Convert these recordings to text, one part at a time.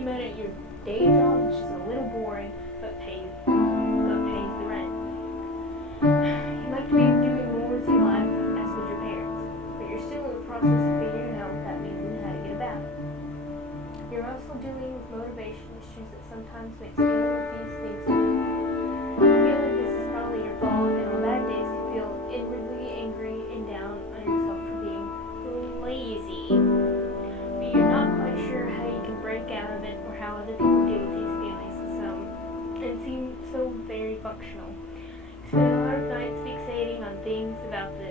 you met at your day job, which is a little boring, but pays the rent. You'd like to be doing more with your life as with your parents, but you're still in the process of figuring out what that means and how to get about it. You're also dealing with motivation issues that sometimes makes dealing with these things difficult. You feel like this is probably your fault, and on bad days you feel inwardly angry and down on yourself for being lazy. But you're not quite sure how you can break out of it or how other people deal with these feelings, and seem so very functional. You spend a lot of nights fixating on things about the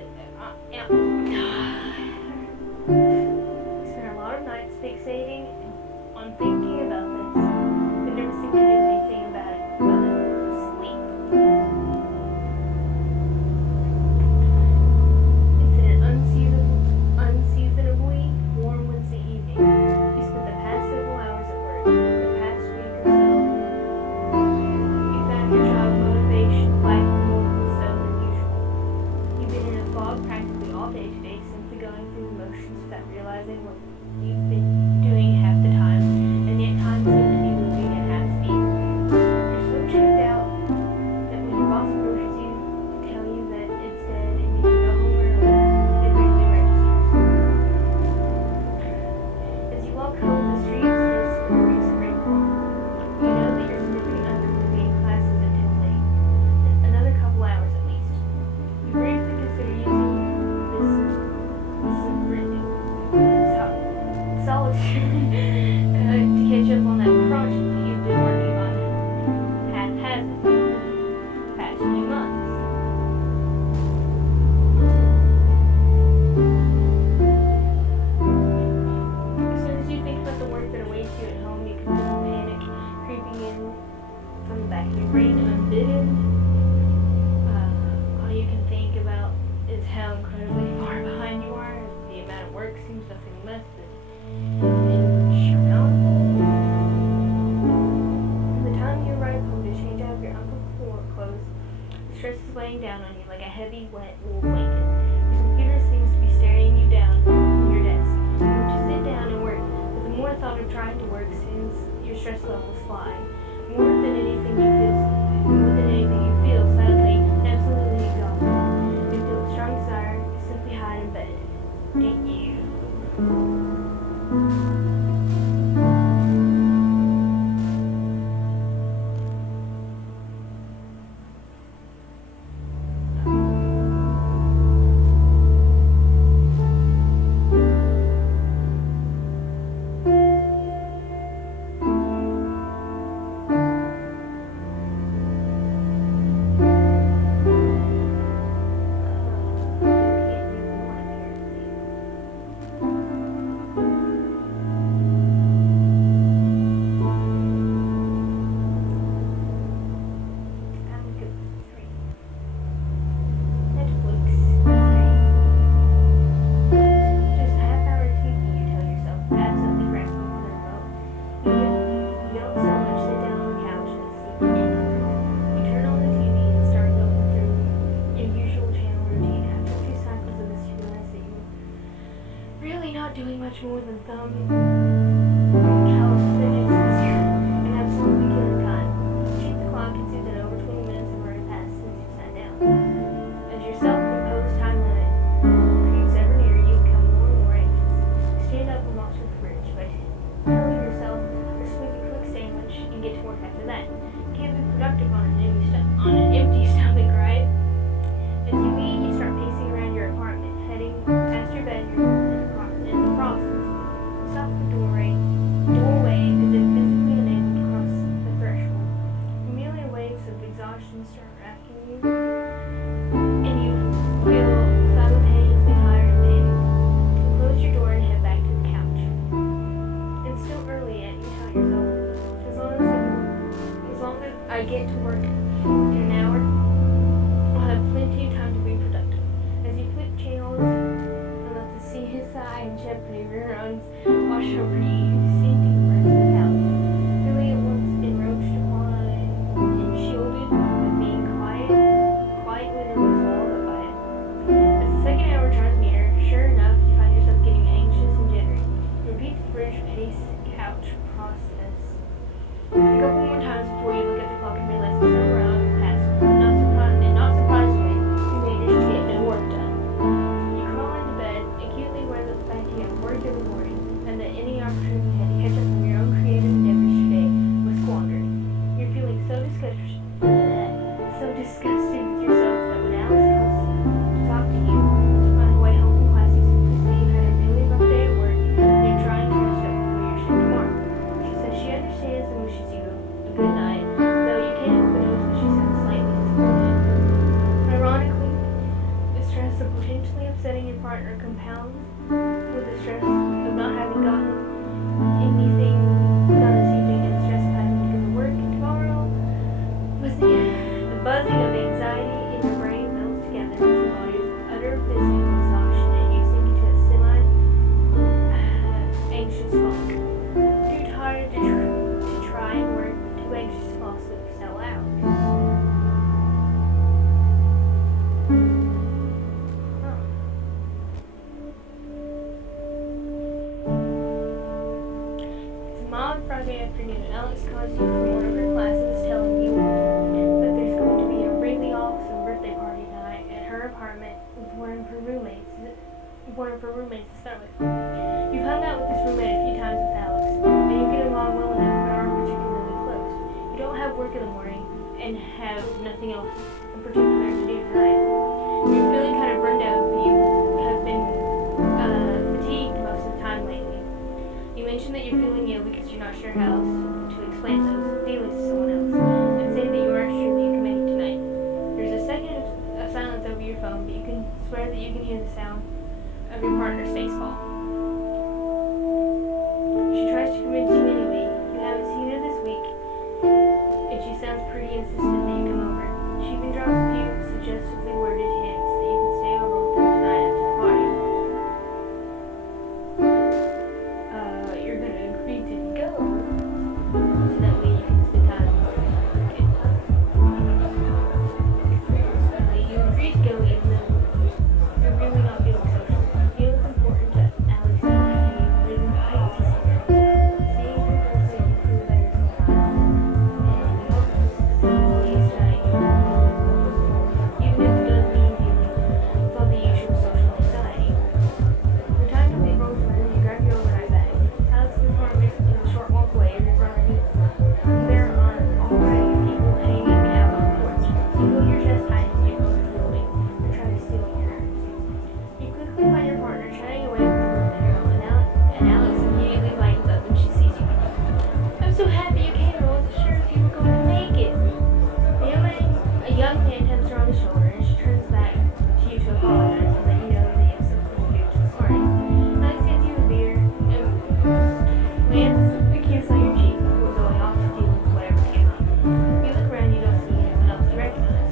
on thinking about this, but never seem to do anything about it other than sleep. It's an unseasonably warm Wednesday evening. You spent the past several hours at work. The past week or so, you found your job motivation flagging more so than usual. You've been in a fog practically all day today, simply going through the motions without realizing what you've been doing half the time, and yet time seems to be moving at half speed. You're so checked out that when your boss approaches you to tell you that it's dead and you can go home early, it briefly registers. As you walk home, the streets is glorious rainfall. You know that you're snipping under between classes until late, another couple hours at least. You briefly consider using this solitude to catch up on that project that you've been working on haphazardly the past few months. As soon as you think about the work that awaits you at home, you can feel panic creeping in from the back of your brain unbidden. All you can think about is how incredibly far behind you are. The amount of work seems nothing less than insurmountable. By the time you arrive home to change out of your uncomfortable work clothes, the stress is weighing down on you like a heavy, wet wool blanket. The computer seems to be staring you down from your desk. You want to sit down and work, but the more thought of trying to work sends your stress levels flying. More than anything you feel suddenly absolutely exhausted. You feel a strong desire to simply hide in bed. Ain't you? Doing much more than thumb calisthenics this year and absolutely killing time. Check the clock and see that over 20 minutes have already passed since you sat down. As your self-imposed time limit creeps ever nearer, you become more and more anxious. You stand up and walk to the fridge by telling yourself or sneak a quick sandwich and get to work after that. You can't be productive on an empty stomach, right? As you eat, you start pacing around your apartment, heading past your bedroom. In the process, stop the doorway as if physically unable to cross the threshold. Familiar waves of exhaustion start racking you, and you feel simultaneously tired and panicked. You close your door and head back to the couch. It's still early yet, you tell yourself. As long as I get to work in an hour, I'll have plenty of time to be productive. As you flip channels, CSI and Jeopardy reruns wash over you, sinking right to the couch. Feeling at once enroached upon and shielded by being quite literally swallowed up by it. As the second hour draws near, sure enough, you find yourself getting anxious and jittery. You repeat the fridge pace couch process partner compounds with the stress of not having gotten anything done this evening and the stress of having to go to work tomorrow. The buzzing of anxiety in your brain builds together with your body's utter physical exhaustion, and you sink into a semi-anxious funk. Too tired to try and work, too anxious to fall asleep for several hours. Friday afternoon, Alex calls you from one of her classes telling you that there's going to be a really awesome birthday party tonight at her apartment with one of her roommates to start with. You've hung out with this roommate a few times with Alex, and you get along well enough but aren't particularly close. You don't have work in the morning and have nothing else in particular to do tonight. You're feeling kind of burned out, but you have been fatigued most of the time lately. You mention that you're feeling ill because you're not sure how else to explain those feelings to someone else, and say that you aren't sure that you can make it tonight. There's a second of silence over your phone, but you can swear that you can hear the sound of your partner's face fall. She tries to convince you anyway. You haven't seen her this week, and she sounds pretty insistent that you come over. She even drops a few suggestively worded hints that you can stay over with them tonight after the party. You're gonna agree to go, so that way you can spend time with her. You agree to go even though you're really not feeling social. You feel it's important to Alex and you really like to see her. Seeing her does make you feel better sometimes, and you hope to see you tonight. Even if it does mean dealing with all the usual social anxiety. The time to leave Rose's room, you grab your overnight bag. Alex's apartment is a short walk away, and there are already people hanging out on the porch. You hold your chest tight as you go to the building and try to steal your nerves. You quickly find your partner chatting away with the birthday girl, and Alex immediately lightens up when she sees you. I'm so happy you came. I wasn't sure if you were going to make it. A young hand taps her on the shoulder, and she turns back to you to apologize and let you know that you have something to do to the party. Alex hands you a beer and plants a kiss on your cheek before going off to deal with whatever came up. You look around, you don't see anyone else you recognize.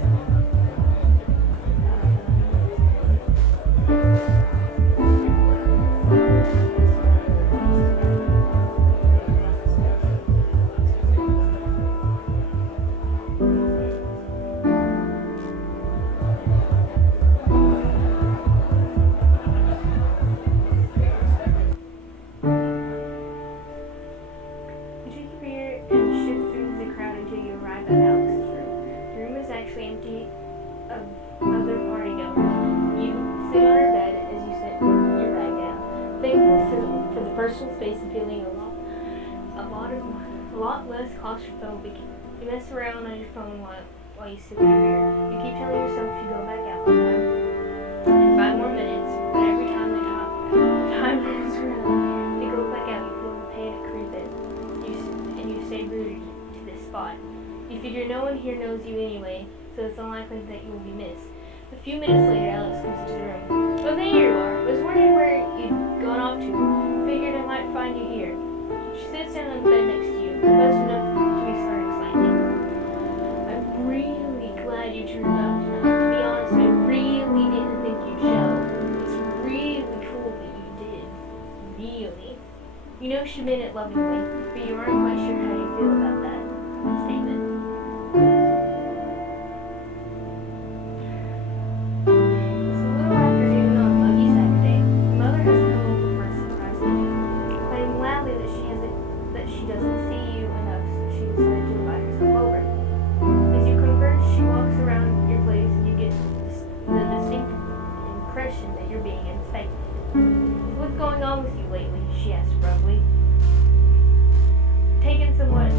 You take your beer and shift through the crowd until you arrive at Alex's room. The room is actually empty of other partygoers. You sit on her bed as you set your bag down, thankful for the personal space and feeling a lot less claustrophobic. You mess around on your phone while you sip your beer. You keep telling yourself you go back out in 5 more minutes, but every time the time rolls around, you go back out, you feel the panic creep in. And you stay rooted to this spot. You figure no one here knows you anyway, so it's unlikely that you will be missed. A few minutes later, Alex comes into the room. Oh, there you are. I was wondering where you'd gone off to. Figured I might find you here. She sits down on the bed next to you, close enough to be starting slightly. I'm really glad you turned up tonight. To be honest, I really didn't think you'd show. It's really cool that you did. Really. You know she meant it lovingly, but you aren't quite sure how you feel about that statement. It's a little afternoon on a muggy Saturday. Your mother has come over for a surprise visit, claiming loudly that she doesn't see you enough, so she decided to invite herself over. As you converse, she walks around your place, and you get the distinct impression that you're being inspected. What's going on with you lately? She asks abruptly. Taken somewhat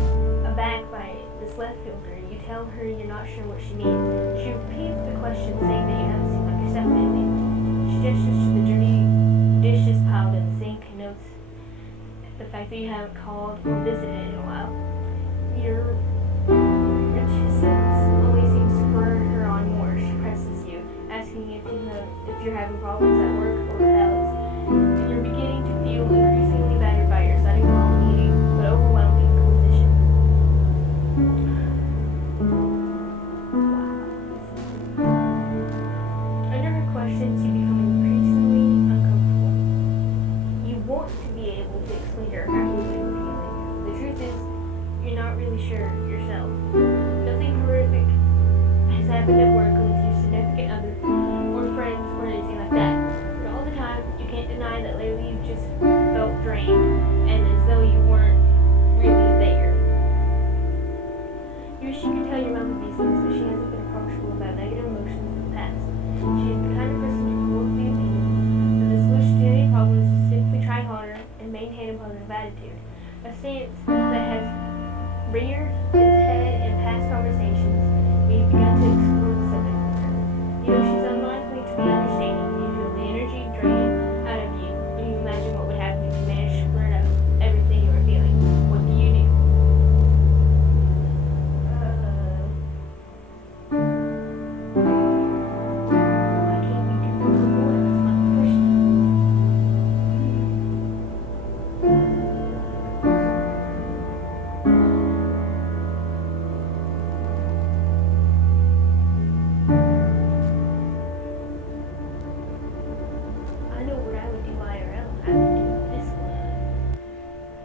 aback by this left filter, you tell her you're not sure what she means. She repeats the question, saying that you haven't seemed like yourself lately. She gestures to the dirty dishes piled in the sink and notes the fact that you haven't called or visited in a while. Your reticence only seems to spur her on more. She presses you, asking if you're having problems at work or reassure yourself. Nothing horrific has happened at work with your significant other or friends or anything like that. But all the time, you can't deny that lately you've just felt drained and as though you weren't really there. You wish you could tell your mom these things, but she hasn't been approachable about negative emotions in the past. She is the kind of person to hold the opinion that the solution to any problem is to simply try harder and maintain a positive attitude. A stance that has reared its head in past conversations when you've begun to explore the subject with her. You know she's unlikely to be understanding when you feel the energy drain out of you when you imagine what would happen if you managed to blurt out everything you were feeling. What do you do? Why can't we do more? That's not the question. I know what I would do IRL. I would do this one.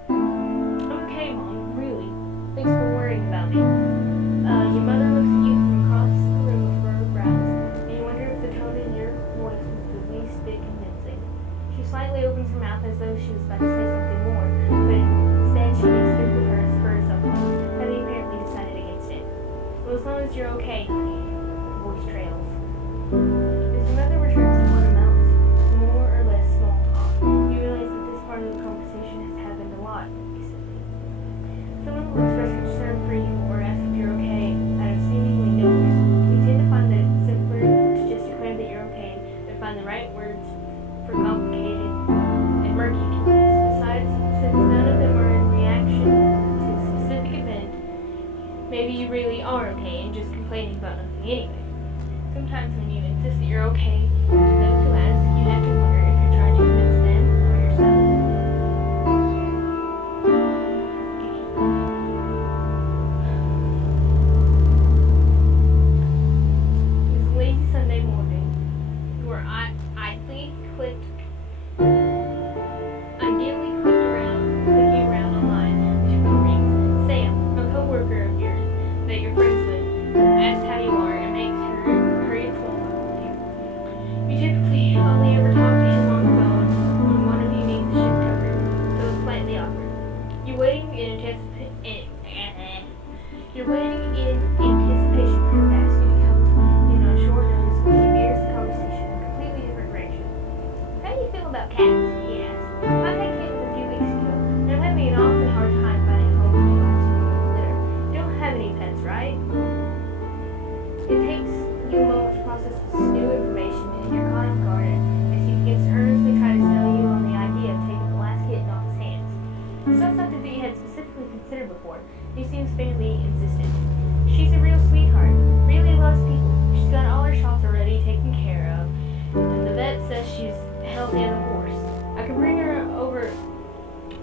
I'm okay, Mom. Really. Thanks for worrying about me. Your mother looks at you from across the room with furrowed brows, and you wonder if the tone in your voice was the least bit convincing. She slightly opens her mouth as though she was about to say something more, but instead she makes the reverse for herself, having apparently decided against it. Well, as long as you're okay, honey. Her voice trails. As your mother returns to what amounts more or less small talk, you realize that this part of the conversation has happened a lot recently. Someone will express concern for you or ask if you're okay out of seemingly nowhere. You tend to find that it's simpler to just declare that you're okay than find the right words for complicated and murky feelings. Besides, since none of them are in reaction to a specific event, maybe you really are okay and just complaining about nothing anyway. Sometimes when you insist that you're okay to those who ask, you have to wonder if you're trying to convince them or yourself. It was a lazy Sunday morning. You were ideally clicked around online as your phone rings. Sam, a co-worker of yours that you're friends with, asks how you are and makes her hurry and phone call with you. You typically only ever talk to him on the phone when one of you needs a shift covered, so it's slightly awkward. You're waiting in anticipation for him to ask you to come in on a short or just he veers the conversation in a completely different direction. How do you feel about cats? He asks. I had kittens a few weeks ago, and I'm having an awfully hard time finding a home for the last litter. You don't have any pets, right? It takes you a moment to process this new information, and you're caught off guard as he begins to earnestly try to sell you on the idea of taking the last kitten off his hands. It's not something that you had specifically considered before. He seems fairly insistent. She's a real sweetheart, really loves people. She's got all her shots already taken care of, and the vet says she's healthy as a horse. I can bring her over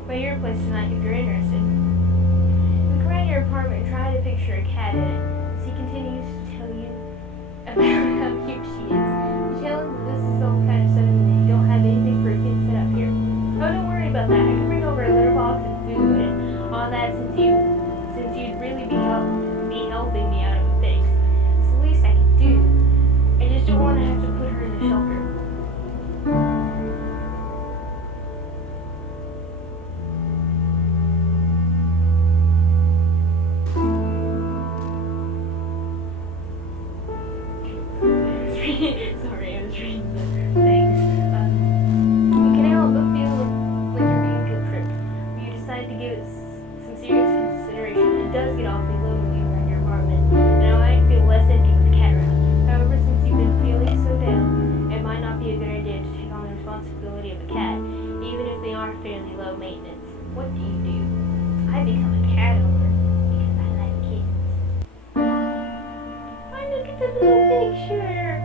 by your place tonight if you're interested. Look around your apartment and try to picture a cat in it as he continues to tell you about how cute she is. You tell him that this is all kind of sudden and you don't have anything for a kid set up here. Oh, don't worry about that. I can bring over a litter box and food and all that since you'd really be helping me out of a fix. It's the least I can do. I just don't want to have to put her in a shelter. Sorry, I was reading the things. You can't help but feel like you're being guilt-tripped. You decide to give it some serious consideration. It does get awfully lonely around your apartment, and I might feel less empty with the cat around. However, since you've been feeling so down, it might not be a good idea to take on the responsibility of a cat, even if they are fairly low maintenance. What do you do? I become a cat owner because I like kittens. Oh, look at the little picture.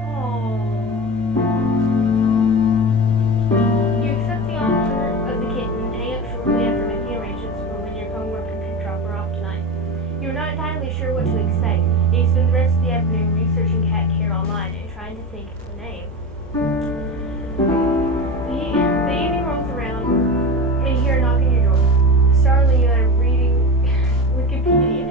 You accept the offer of the kitten and hang up shortly after making arrangements for when your coworker can drop her off tonight. You're not entirely sure what to expect, and you spend the rest of the afternoon researching cat care online and trying to think of the name. The evening rolls around and you hear a knock on your door. Startling you out of reading Wikipedia,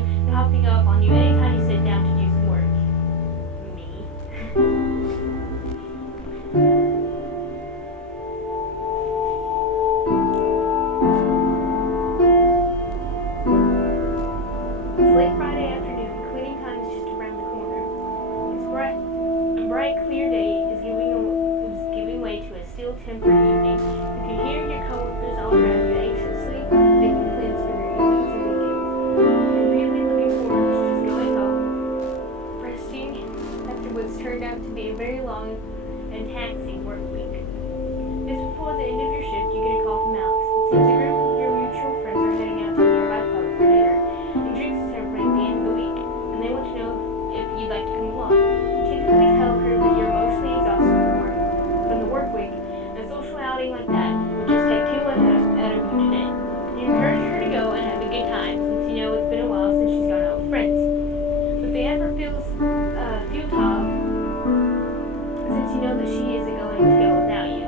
you and hopping up on you anytime you sit down to do some work. Me. It's late Friday afternoon. Cleaning time is just around the corner. It's bright. A bright, clear day is giving way to a still-tempered evening. You can hear your coworkers all around you anxiously making plans for your evenings and weekends. You're really looking forward to just going home, resting after what's turned out to be a very long and taxing work week. Just before the end of your shift, you get a call from Alex. It seems a group of your mutual friends are heading out to a nearby pub for dinner and drinks to celebrate the end of the week, and they want to know if you'd like to come along. You typically tell her that you're emotionally exhausted from the work week, and a social outing like that would just take too much out of you today. You encourage her to go and have a good time, since you know it's been a while since she's gone out with friends. But the effort feels futile, since you know that she isn't going to go without you.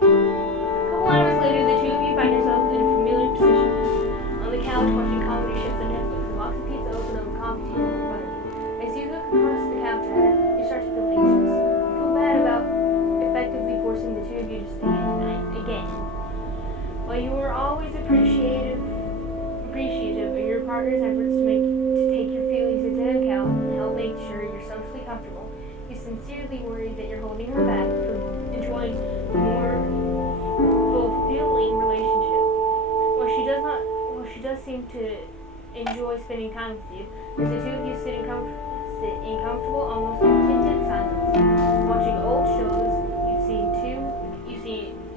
A couple hours later, the two of you find yourselves in a familiar position on the couch watching comedy shows on Netflix. A box of pizza open on the coffee table in front of you. As you look across the couch at her, you start to feel anxious. You feel bad about effectively forcing the two of you to stay in tonight again. While you are always appreciative of your partner's efforts to take your feelings into account and help make sure you're socially comfortable, you sincerely worry that you're holding her back from enjoying a more fulfilling relationship. While she does seem to enjoy spending time with you, as the two of you sit in comfortable, almost contented silence, watching old shows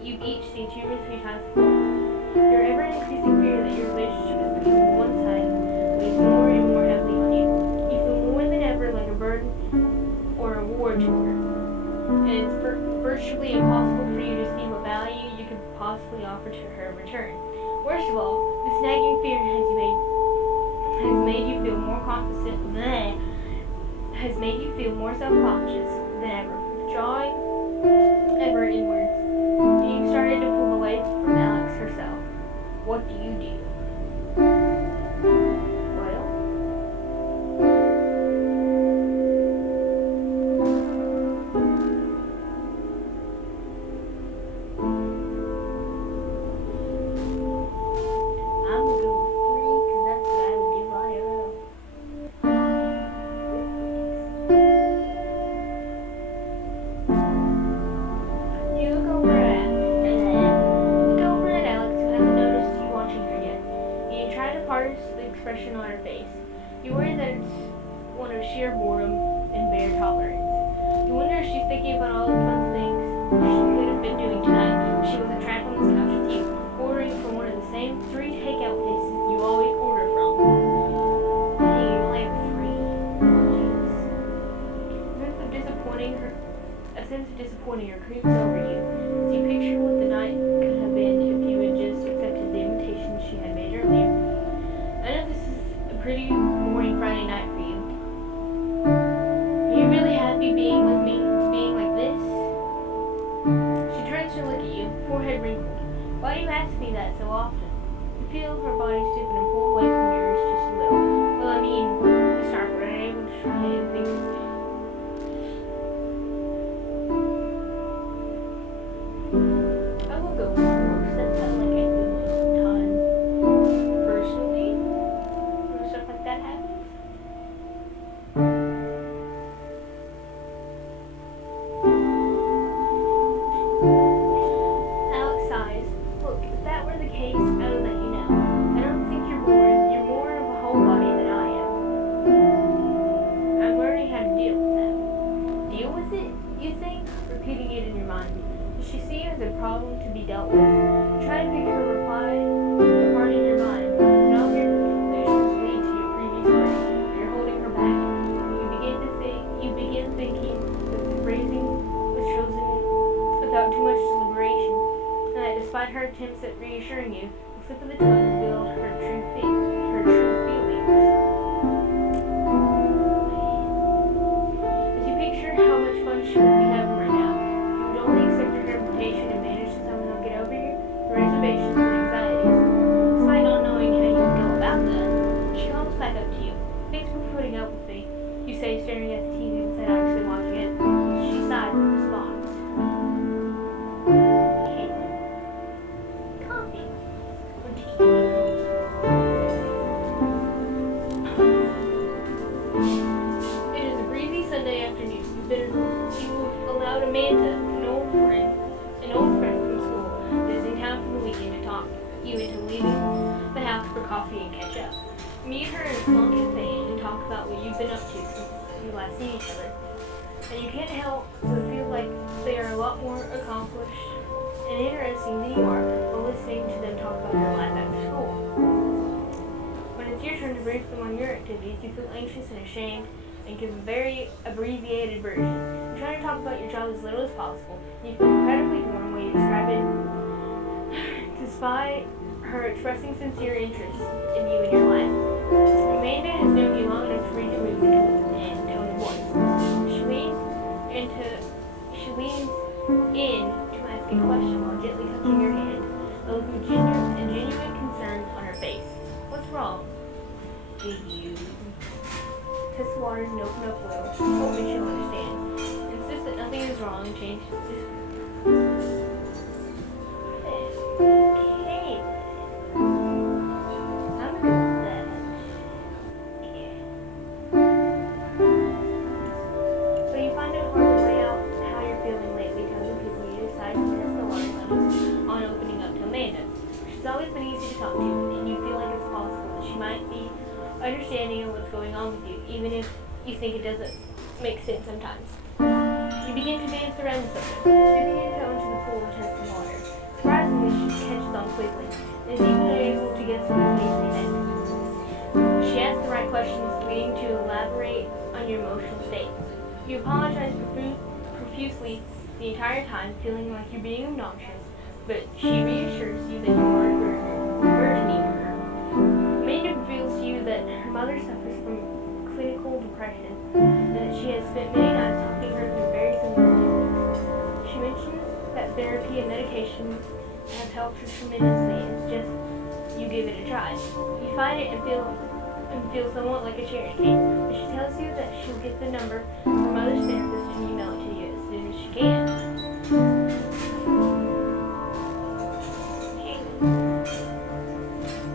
you've each seen 2 or 3 times before. Your ever-increasing fear that your relationship is becoming one-sided weighs more and more heavily on you. You feel more than ever like a burden or a war to her, and it's virtually impossible for you to see what value you could possibly offer to her in return. Worst of all, this nagging fear has made you feel more self-conscious than ever, withdrawing ever inwards. You've started to pull away from Alex herself. What do you do? Well, I'm gonna go with 3 because that's what I would do IRL. You look over at Alex, who hasn't noticed you watching her yet. You try to parse the expression on her face. You worry that it's one of sheer boredom and bare tolerance. You wonder if she's thinking about all the fun things she could have been doing tonight if she wasn't trapped on this couch with you, ordering from one of the same 3 takeout places you always order from. Hey, you only have 3? Jeez. A sense of disappointing her creeps over you as you picture what the night could have been if you had just accepted the invitation she had made earlier. I know this is a pretty boring Friday night for you. Are you really happy being with me, being like this? She turns to look at you, forehead wrinkled. Why do you ask me that so often? You feel her body stiffen and pull away from yours just a little. Well, I mean, you start unable to try and think of it. I will go more because that sounds like I do most of the time. Personally, when stuff like that happens. Alex sighs. Look, if that were the case, I would let you know. I don't think you're bored. You're more of a homebody than I am. I'm learning how to deal with that. Deal with it, you think? Repeating it in your mind. Does she see it as a problem to be dealt with? Try to pick her reply apart in your mind, and all your conclusions lead to your previous learning. You're holding her back. You begin thinking that the phrasing was chosen without too much deliberation, and that despite her attempts at reassuring you, the slip of the tongue revealed her true feelings. As you picture how much fun she would be having right now, you would only accept her invitation and manage to somehow get over your reservations and anxieties, despite not knowing how coffee and catch up. Meet her in a small cafe and talk about what you've been up to since you last seen each other. And you can't help but feel like they are a lot more accomplished and interesting than you are while listening to them talk about their life after school. When it's your turn to brief them on your activities, you feel anxious and ashamed and give a very abbreviated version. You try to talk about your job as little as possible, and you feel incredibly warm when you describe it, despite her expressing sincere interest in you and your life. Amanda has known you long enough to read your mood and tone of voice. She leans in to ask a question while gently touching your hand, a look of genuine concern on her face. What's wrong? Did you test the waters and open up a little? Hoping she'll understand. Insist that nothing is wrong and change. Okay. I'm good with that. Yeah. So you find it hard to lay out how you're feeling lately, telling people you decide to test the water levels on opening up to Amanda. She's always been easy to talk to, and you feel like it's possible that she might be understanding of what's going on with you, even if you think it doesn't make sense sometimes. You begin to dance around the subject. You begin to go into the pool and test the water. Surprisingly, she catches on quickly, and is even able to guess what you need next. She asks the right questions, leading to elaborate on your emotional state. You apologize profusely the entire time, feeling like you're being obnoxious, but she reassures you that you aren't burdening her. Amanda reveals to you that her mother suffers from clinical depression and that she has spent many nights talking her through very similar feelings. She mentions that therapy and medication have helped her tremendously, and it's just you give it a try. You find it and feel somewhat like a charity case, but she tells you that she'll get the number from her mother's therapist and email it to you as soon as she can.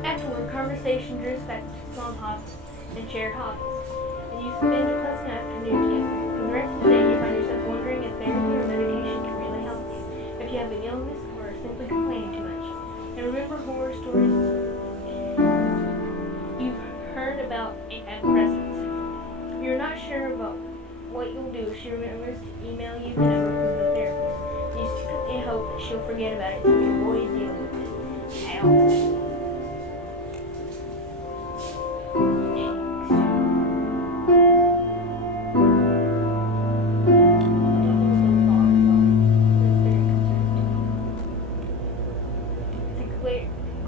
Afterward, conversation drifts back to small talks and shared hobbies, and you spend a pleasant afternoon together. For the rest of the day, you find yourself wondering if therapy or medication can really help you, if you have an illness or are simply complaining too much. And remember horror stories you've heard about antidepressants. You're not sure about what you'll do if she remembers to email you the number from the therapist. You secretly hope that she'll forget about it so you avoid dealing with it at all.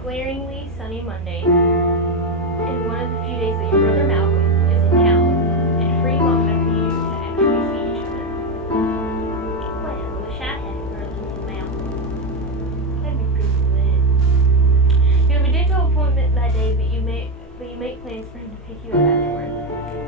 Glaringly sunny Monday, and one of the few days that your brother Malcolm is in town and free long enough for you to actually see each other. Well, I wish I had a brother named Malcolm. That'd be pretty good. You have a dental appointment that day, but you make plans for him to pick you up afterward.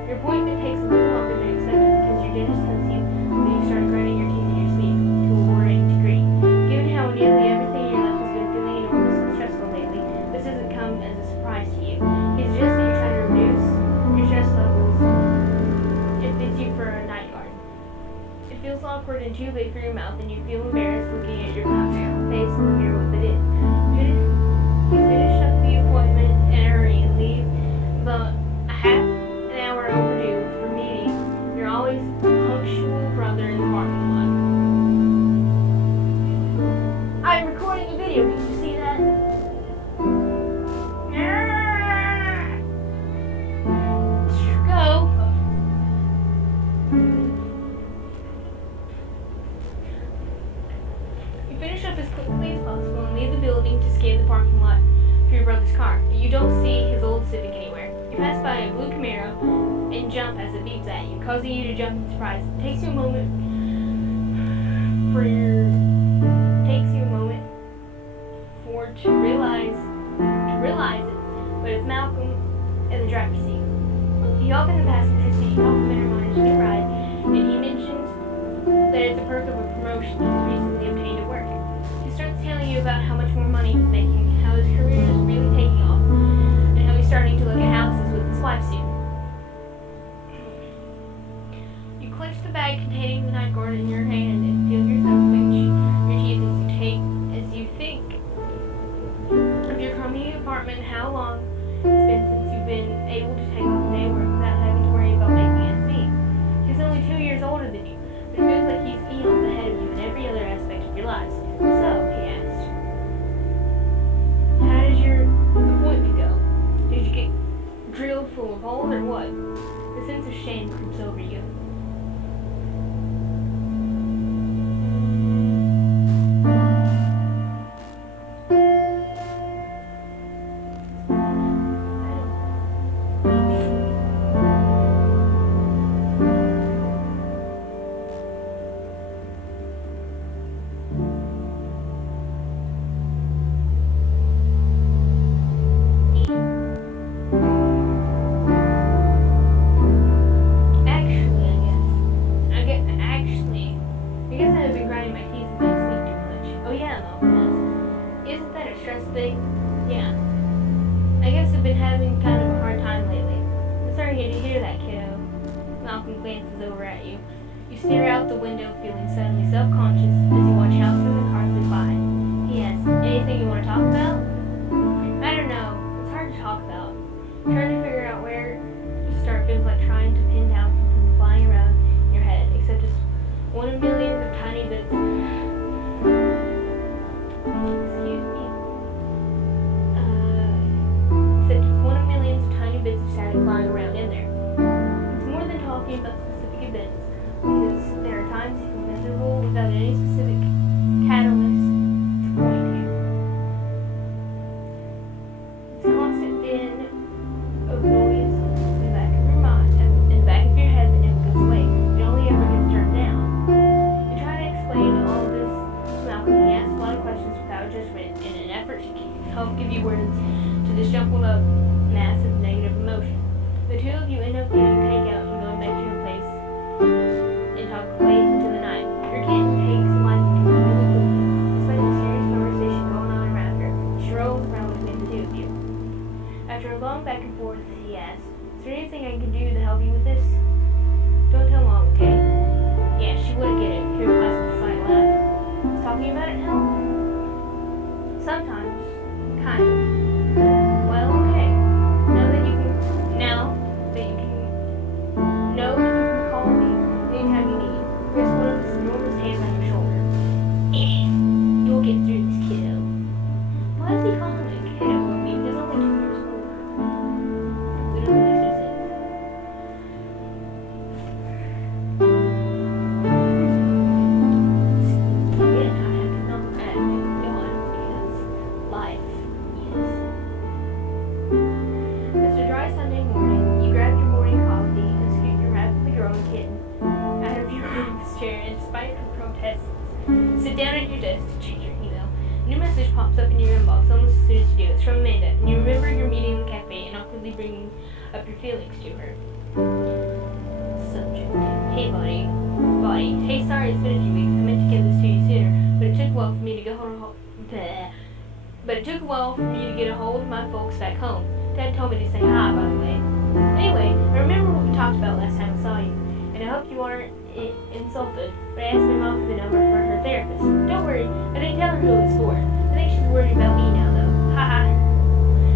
Your appointment takes a little longer than expected because your dentist tells you that you started grinding your teeth in your sleep to a worrying degree. Given how nearly everything in your life has been feeling enormous and stressful lately, this doesn't come as a surprise to you. He suggests that you try to reduce your stress levels and fits you for a night guard. It feels awkward and too big for your mouth, and you feel embarrassed looking at your face in the mirror with it in. You finish up the appointment in a hurry and leave about a half an hour overdue for meeting your always punctual brother in the parking lot. I'm recording a video. Did you see that? Go. You finish up as quickly as possible and leave the building to scan the parking lot for your brother's car, but you don't see his old Civic anywhere. You pass by a blue Camaro and jump as it beeps at you, causing you to jump in surprise. It takes you a moment to realize it, but it's Malcolm in the driver's seat. You hop in the passenger seat, compliment him on his new ride, and he mentions that it's a perk of a promotion he's recently obtained at work. He starts telling you about how much more money he's making, how his career is really taking off, and how he's starting to look at houses with his wife soon. You clutch the bag containing the night guard in your hand and feel yourself clench your teeth as you think of your crummy apartment, how long It's been since you've been able to take off a day of work without having to worry about making ends meet. He's only 2 years older than you, but it feels like he's eons ahead of you in every other aspect of your lives. So, he asked, how did your appointment go? Did you get drilled full of holes or what? The sense of shame creeps over you. Glances over at you. You stare out the window, feeling suddenly self-conscious as you watch houses and cars go by. He asks, anything you want to talk about? I don't know. It's hard to talk about. Trying to figure out where to start feels like trying to pin down something flying around in your head, except it's one of millions of tiny bits. Excuse me. Except it's one of millions of tiny bits of static flying around in there. Talking about specific events, because there are times you feel miserable without any specific catalyst to point to. It's a constant din of noise in the back of your mind, in the back of your head that never goes away. It only ever gets turned down. You try to explain all this to Malcolm. He asks a lot of questions without judgment in an effort to help give you words to this jumbled up mass of negative emotion. The two of you end up getting takeout and going back to your place and talk late into the night. Your kitten takes a liking to you really quickly, despite the serious conversation going on around her. She rolls around between the two of you. After a long back and forth, he asks, is there anything I can do to help you with this? Don't tell Mom, okay? Yeah, she wouldn't get it. He replies with a slight laugh. Is talking about it help? Sometimes. Kind of. Well, okay. Now that you can call me anytime you need. Here's one of his enormous hands on your shoulder. You'll get through this, kiddo. Why is he calling me a kiddo? I mean, he's only 2 years old. Literally makes no sense. Again, I have to not act on because life is. It's a dry Sunday morning. You grab your morning coffee and scoop your rapidly growing kitten out of your office chair, and despite her protests, sit down at your desk to check your email. A new message pops up in your inbox almost as soon as you do. It's from Amanda, and you remember your meeting in the cafe and awkwardly bringing up your feelings to her. Subject: hey buddy. Hey, sorry it's been a few weeks. I meant to get this to you sooner, but it took a while for me to get a hold of my folks back home. Dad told me to say hi, by the way. Anyway, I remember what we talked about last time I saw you, and I hope you aren't insulted, but I asked my mom for the number for her therapist. Don't worry, I didn't tell her who it was for. I think she's worried about me now, though. Haha.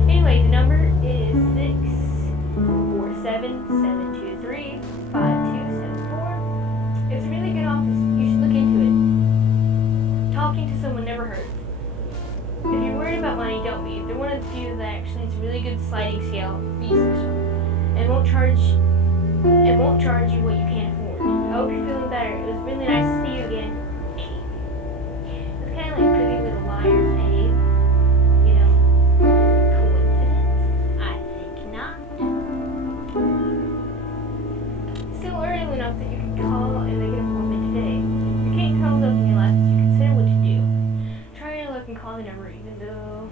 Anyway, the number is 647-723-5274. It's a really good office. You should look into it. Talking to someone never hurts. If you're worried about money, don't be. They're one of the few that actually has a really good sliding scale fee system, and won't charge you what you can't afford. I hope you're feeling better. It was really nice to see you again. It's kind of like Pretty Little Liars, eh? You know, coincidence? I think not. Still early enough that you can call and make an appointment today. Your kitten curls up in your lap as you consider what to do. Try your luck and call the number, even though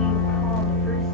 you call the first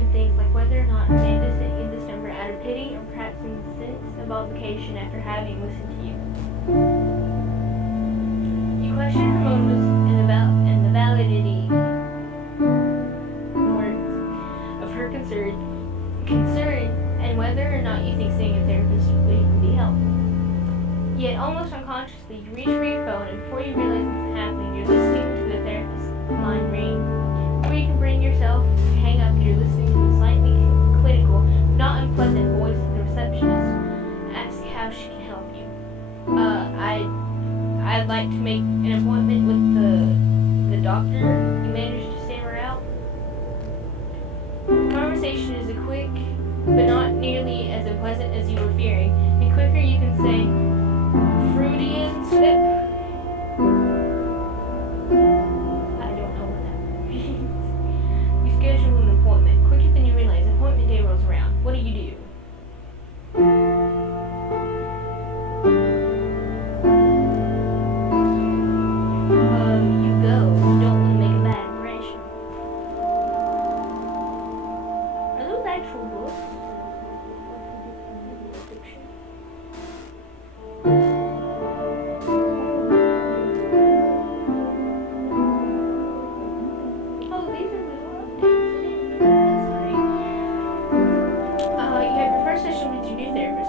question things like whether or not Amanda sent you this number out of pity or perhaps in the sense of obligation after having listened to you. You question her motives and the validity of her concern and whether or not you think seeing a therapist would even be helpful. Yet almost unconsciously, you reach for your phone, and before you realize what's happening, you're listening to the therapist's line ring. Before you can bring yourself to hang up, you're listening to the slightly clinical, not unpleasant voice of the receptionist. Ask how she can help you. I'd like to make an appointment with the doctor. You managed to stammer out. Conversation is a quick, but not nearly as unpleasant as you were fearing. And quicker you can say, Freudian slip. I don't know what that means. You schedule an appointment. Quicker than you realize, appointment day rolls around. What do? You go. You don't want to make a bad impression. Are those actual books?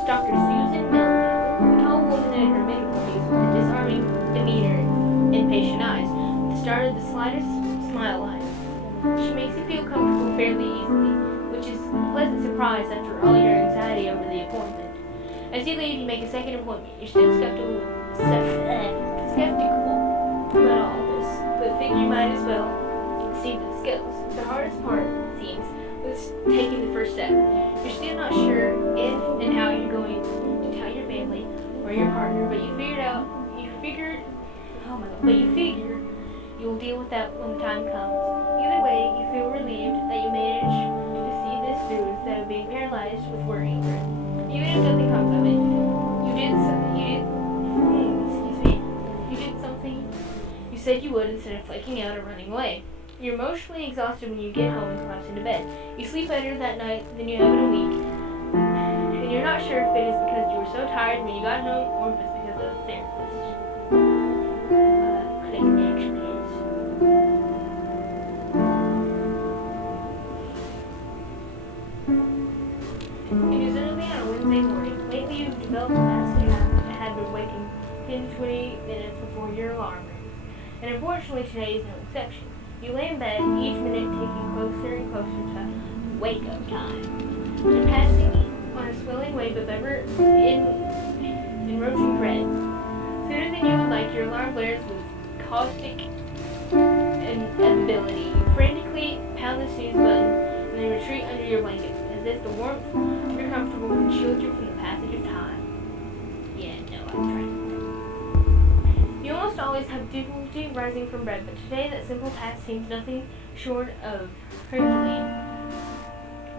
Dr. Susan Melville, a tall woman in her mid-40s with a disarming demeanor and patient eyes, with the start of the slightest smile line. She makes you feel comfortable fairly easily, which is a pleasant surprise after all your anxiety over the appointment. As you leave, you make a second appointment. You're still skeptical about all this, but think you might as well see where this goes. The hardest part, it seems, was taking the first step. You're still not sure if and how you're going to tell your family or your partner, but you figure you'll deal with that when the time comes. Either way, you feel relieved that you managed to see this through instead of being paralyzed with worry over it. Even if nothing comes of it, you did something you said you would instead of flaking out or running away. You're emotionally exhausted when you get home and collapse into bed. You sleep better that night than you have in a week. And you're not sure if it is because you were so tired when you got home or if it's because of the therapist. Click next, please. It is early on a Wednesday morning. Lately you've developed a habit of waking 10 to 20 minutes before your alarm rings. And unfortunately today is no exception. You lay in bed, each minute taking closer and closer to wake-up time. And passing on a swelling wave of enroaching dread. Sooner than you would like, your alarm blares with caustic inability. You frantically pound the snooze button and then retreat under your blankets, as if the warmth of your comfortable would shield you from the passage of time. Yeah, no, I'm trying. You almost always have difficulty rising from bed, but today that simple task seems nothing short of Herculean.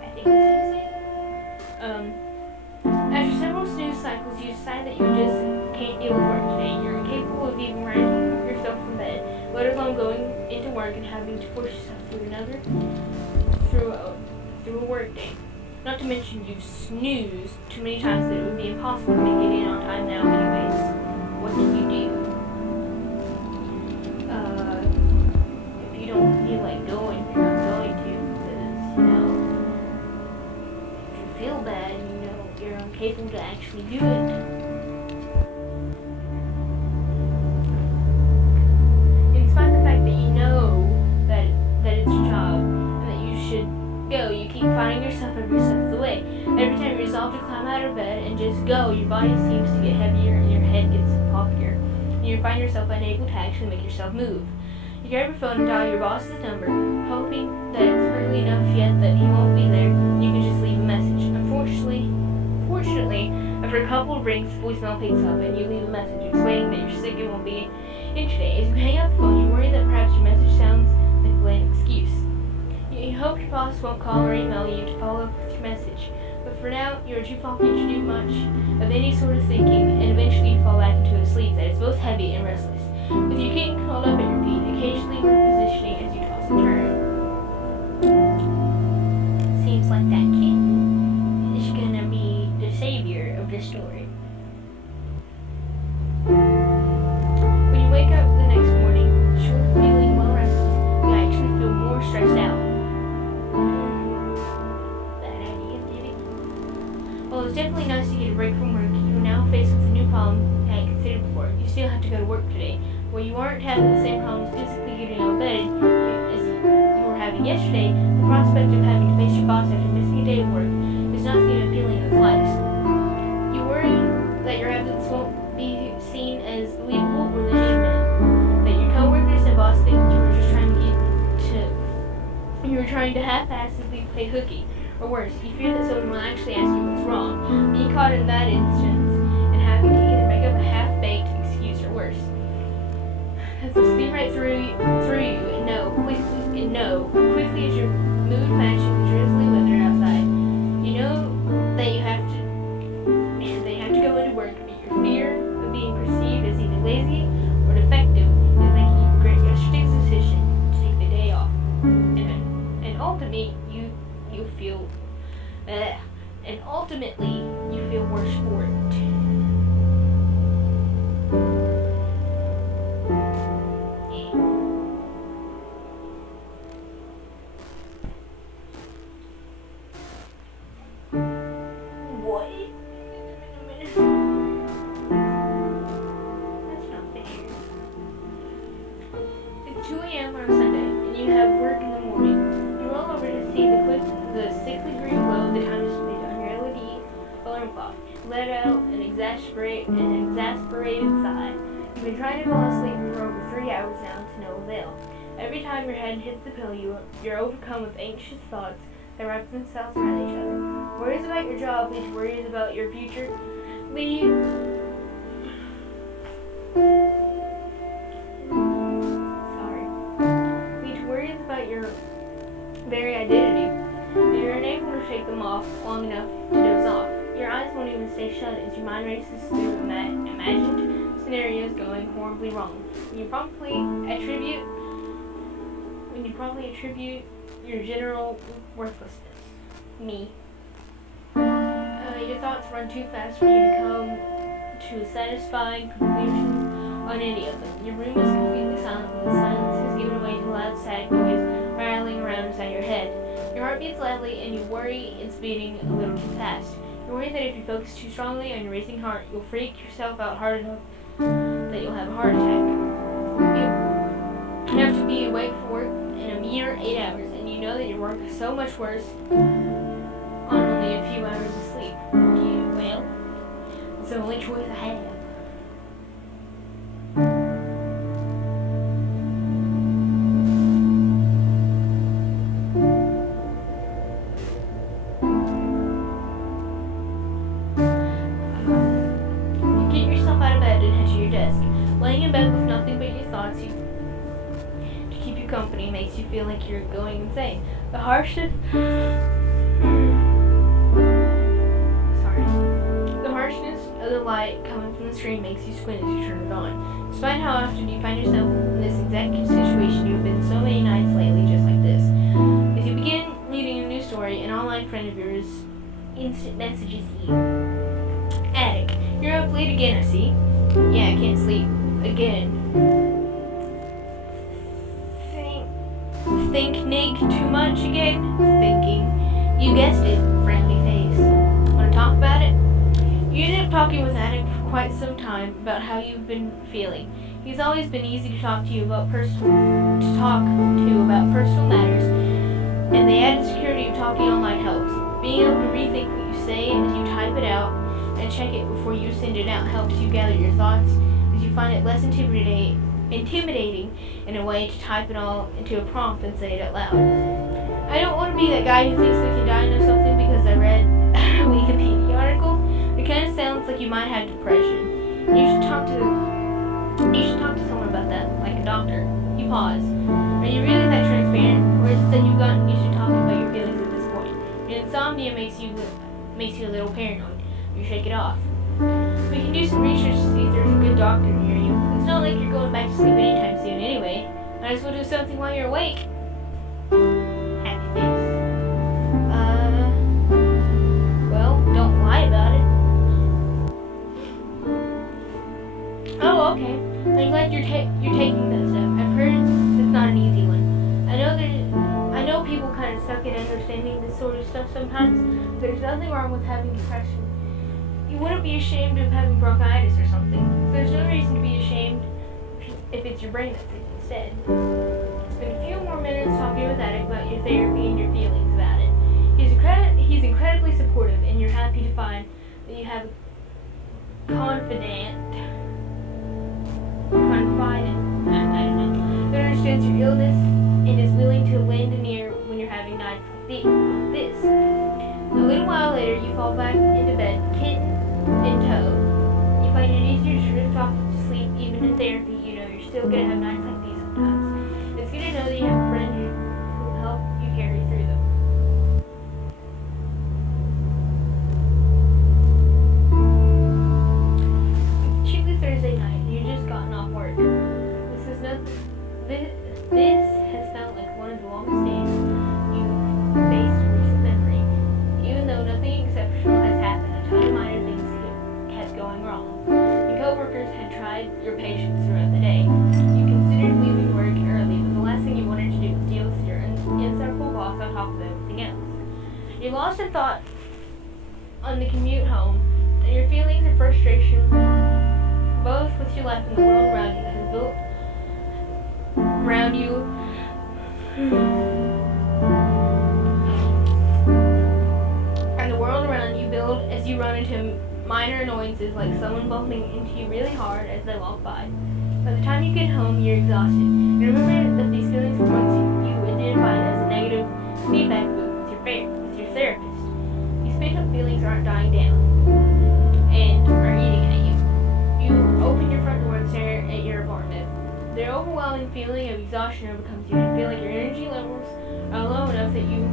I think that's how you say it. After several snooze cycles, you decide that you just can't deal with work today. You're incapable of even rising yourself from bed, let alone going into work and having to push yourself through a work day. Not to mention you snooze too many times that it would be impossible to make it in on time now anyways. What do you do? If you don't feel like going, you're not going to, because, if you feel bad, you're incapable to actually do it. In spite of the fact that you know that it's your job and that you should go, you keep finding yourself every step of the way. Every time you resolve to climb out of bed and just go, your body seems to get heavier and your head gets poppier. And you find yourself unable to actually make yourself move. You grab your phone and dial your boss's number, hoping that it's early enough yet that he won't be there, and you can just leave a message. Fortunately, after a couple of rings, the voicemail picks up and you leave a message explaining that you're sick and won't be in today. As you hang up the phone, you worry that perhaps your message sounds like a lame excuse. You hope your boss won't call or email you to follow up with your message. But for now, you're too foggy to do much of any sort of thinking, and eventually you fall back into a sleep that is both heavy and restless. With your feet curled up at your feet, occasionally repositioning as you toss and turn. where you aren't having the same problems physically getting out of bed as you were having yesterday, the prospect of having to face your boss after missing a day of work does not seem appealing in the slightest. You worry that your absence won't be seen as believable or legitimate, that your coworkers and boss think you were trying to half-assedly play hooky, or worse, you fear that someone will actually ask you what's wrong, being caught in that instance and having to either make up a half-baked excuse or worse. As will see right through you and know quickly as your mood matches the drizzly weather outside. You know that you have to go into work, but your fear of being perceived as either lazy or defective is making you regret yesterday's decision to take the day off. Ultimately you feel worse for it. What? That's not fair. It's 2 a.m. on a Sunday, and you have work in the morning. You roll over to see the sickly green glow of the time display on your LED alarm clock. Let out an exasperated sigh. You've been trying to fall asleep for over 3 hours now to no avail. Every time your head hits the pillow, you're overcome with anxious thoughts that wrap themselves around each other. Worries about your job lead to worries about your future. Lead to worries about your very identity. And you're unable to shake them off long enough to doze off. Your eyes won't even stay shut as your mind races through imagined scenarios going horribly wrong. When you promptly attribute your general worthlessness. Your thoughts run too fast for you to come to a satisfying conclusion on any of them. Your room is completely silent when the silence has given way to loud static noise rattling around inside your head. Your heart beats loudly and you worry it's beating a little too fast. You worry that if you focus too strongly on your racing heart, you'll freak yourself out hard enough that you'll have a heart attack. You have to be awake for work in a mere 8 hours, and you know that your work is so much worse on only a few hours of sleep. Well, it's the only choice I have. You get yourself out of bed and head to your desk. Laying in bed with nothing but your thoughts to keep you company makes you feel like you're going insane. The harshness of the light coming from the screen makes you squint as you turn it on. Despite how often you find yourself in this exact situation, you've been so many nights lately just like this. As you begin reading a new story, an online friend of yours instant messages you. Attic, you're up late again, I see. Yeah, I can't sleep. Again. Think too much again? Thinking. You guessed it, friendly face. Want to talk about it? You ended up talking with Attic for quite some time about how you've been feeling. He's always been easy to talk to about personal matters, and the added security of talking online helps. Being able to rethink what you say as you type it out and check it before you send it out helps you gather your thoughts, as you find it less intimidating in a way to type it all into a prompt and say it out loud. I don't want to be that guy who thinks they can die of something because I read a Wikipedia article. It kind of sounds like you might have depression. You should talk to someone about that, like a doctor. You pause. Are you really that transparent, or is it that you've gotten used to talking about your feelings at this point? Your insomnia makes you a little paranoid. You shake it off. We can do some research to see if there's a good doctor near you. It's not like you're going back to sleep anytime soon anyway. Might as well do something while you're awake. Happy face. Well, don't lie about it. Oh, okay. I'm glad you're taking that step. I've heard it's not an easy one. I know people kind of suck at understanding this sort of stuff sometimes. There's nothing wrong with having depression. You wouldn't be ashamed of having bronchitis or something. There's no reason to be ashamed if it's your brain that's thinking instead. Spend a few more minutes talking with Attic about your therapy and your feelings about it. He's incredibly supportive, and you're happy to find that you have a confidant, I don't know, that understands your illness and is willing to lend an ear when you're having nights like this. A little while later, you fall back into bed, kitten in tow. You find it easier to drift off to sleep even in therapy. You know you're still going to have nights like these sometimes. It's good to know that you have a friend who will help you carry through them. It's Tuesday, Thursday night, and you've just gotten off work. This has felt like one of the longest days you've faced in recent memory. Even though nothing exceptional has happened, a ton of minor things kept going wrong. Your coworkers had tried your patience throughout the day. You considered leaving work early, but the last thing you wanted to do was deal with your insufferable boss on top of everything else. You're lost in thought on the commute home, and your feelings of frustration, both with your life and the world around you, has built around you. And the world around you build as you run into minor annoyances like someone bumping into you really hard as they walk by. By the time you get home, you're exhausted. You remember that these feelings were once you identified as a negative feedback loop with your therapist. These pent-up feelings aren't dying down and are eating at you. You open your front door and stare at your apartment. The overwhelming feeling of exhaustion overcomes you and feel like your energy levels are low enough that you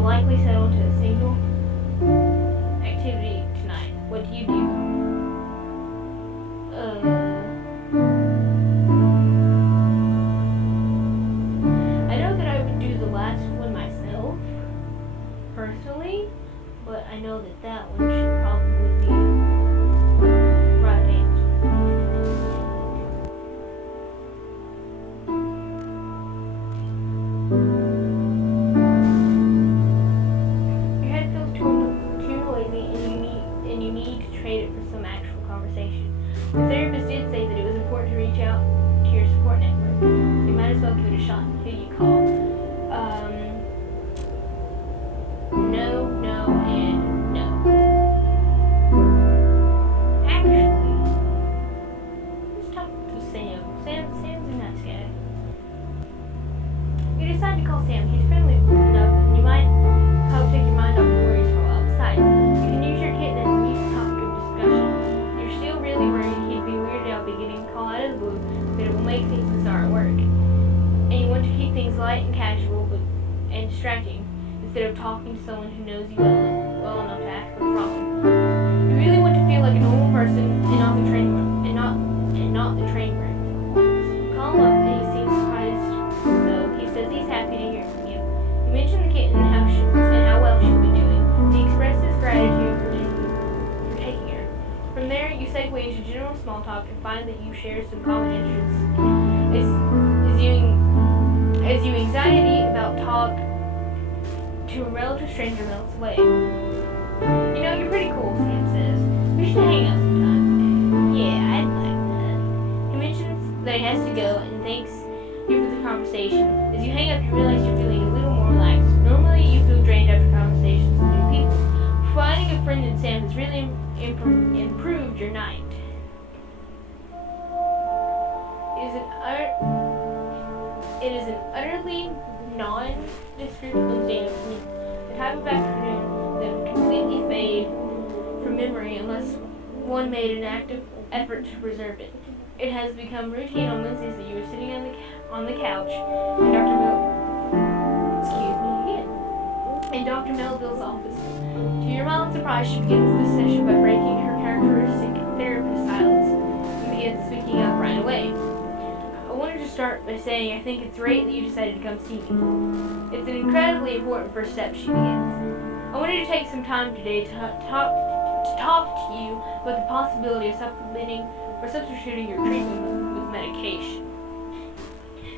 likely settle into a single activity tonight. What do you do? I know that I would do the last one myself, personally, but I know that one should probably be the right answer. Your head feels too noisy, and you need to trade it for some actual conversation. The therapist did say that it was important to reach out to your support network. So you might as well give it a shot. Who do you call? No, and no. Actually, let's talk to Sam. Sam's a nice guy. You decide to call Sam. He's friendly enough, and you might help take your mind off your worries for a while. Besides, you can use your kitten as a new topic of discussion. You're still really worried he'd be weirded out by getting a call out of the blue, but it will make things bizarre at work. And you want to keep things light and casual, and distracting, instead of talking to someone who knows you well enough to ask what's wrong. You really want to feel like a normal person and not the train wreck for once. You call him up and he seems surprised, though. He says he's happy to hear from you. You mention the kitten and how well she's been doing. He expresses gratitude for taking her. From there, you segue into general small talk and find that you share some common interests. As you anxiety about talk to a relative stranger melts away. You know, you're pretty cool, Sam says. We should hang out sometime. Yeah, I'd like that. He mentions that he has to go and thanks you for the conversation. As you hang up, you realize you're feeling a little more relaxed. Normally, you feel drained after conversations with new people. Finding a friend in Sam has really improved your night. It is an utterly nondescript Wednesday afternoon, the type of afternoon that would completely fade from memory unless one made an active effort to preserve it. It has become routine on Wednesdays that you are sitting on the couch in Dr. Melville's office. To your mild surprise, she begins this session by breaking her characteristic therapist silence and begins speaking up right away. I wanted to start by saying I think it's great that you decided to come see me. It's an incredibly important first step, she begins. I wanted to take some time today to talk to you about the possibility of supplementing or substituting your treatment with medication.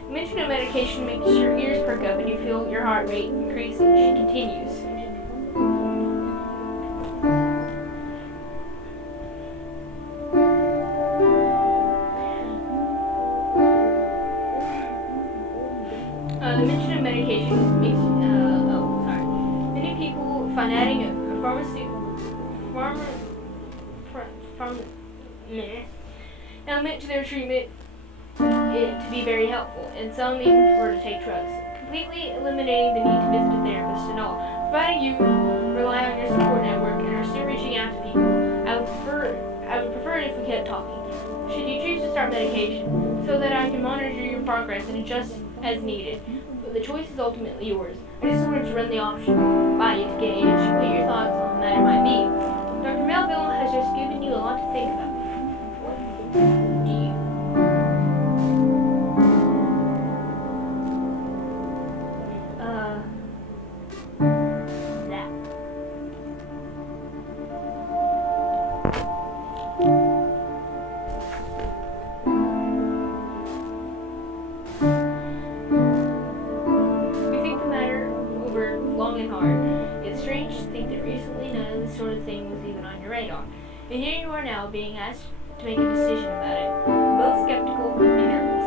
The mention of medication makes your ears perk up and you feel your heart rate increase, and she continues. The mention of medication makes, many people find adding a element to their treatment to be very helpful, and some even prefer to take drugs, completely eliminating the need to visit a therapist and all. Providing you rely on your support network and are still reaching out to people, I would prefer it if we kept talking. Should you choose to start medication, so that I can monitor your progress and adjust as needed. But the choice is ultimately yours. I just wanted to run the option by you to gauge what your thoughts on the matter might be. Dr. Melville has just given you a lot to think about. What do you? That. We think the matter over long and hard. It's strange to think that recently none of this sort of thing was even on your radar. And here you are now being asked to make a decision about it. Both skeptical and nervous.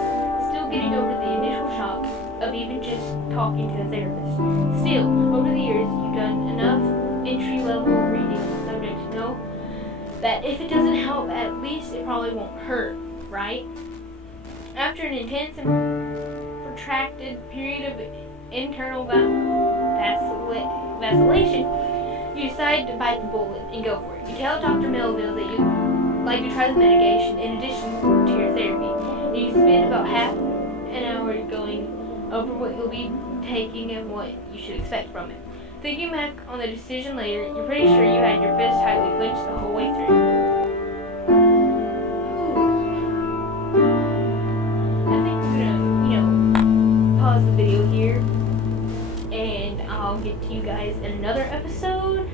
Still getting over the initial shock of even just talking to a therapist. Still, over the years, you've done enough entry-level reading on the subject to know that if it doesn't help, at least it probably won't hurt, right? After an intense and protracted period of internal vacillation, you decide to bite the bullet and go for it. You tell Dr. Melville that you'd like to try the medication in addition to your therapy. And you spend about half an hour going over what you'll be taking and what you should expect from it. Thinking back on the decision later, you're pretty sure you had your fist tightly clenched the whole way through. I think I'm gonna, pause the video here, and I'll get to you guys in another episode.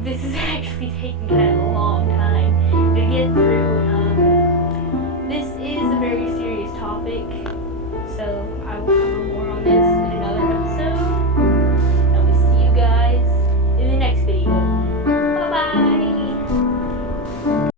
This is actually taking kind of a long time to get through.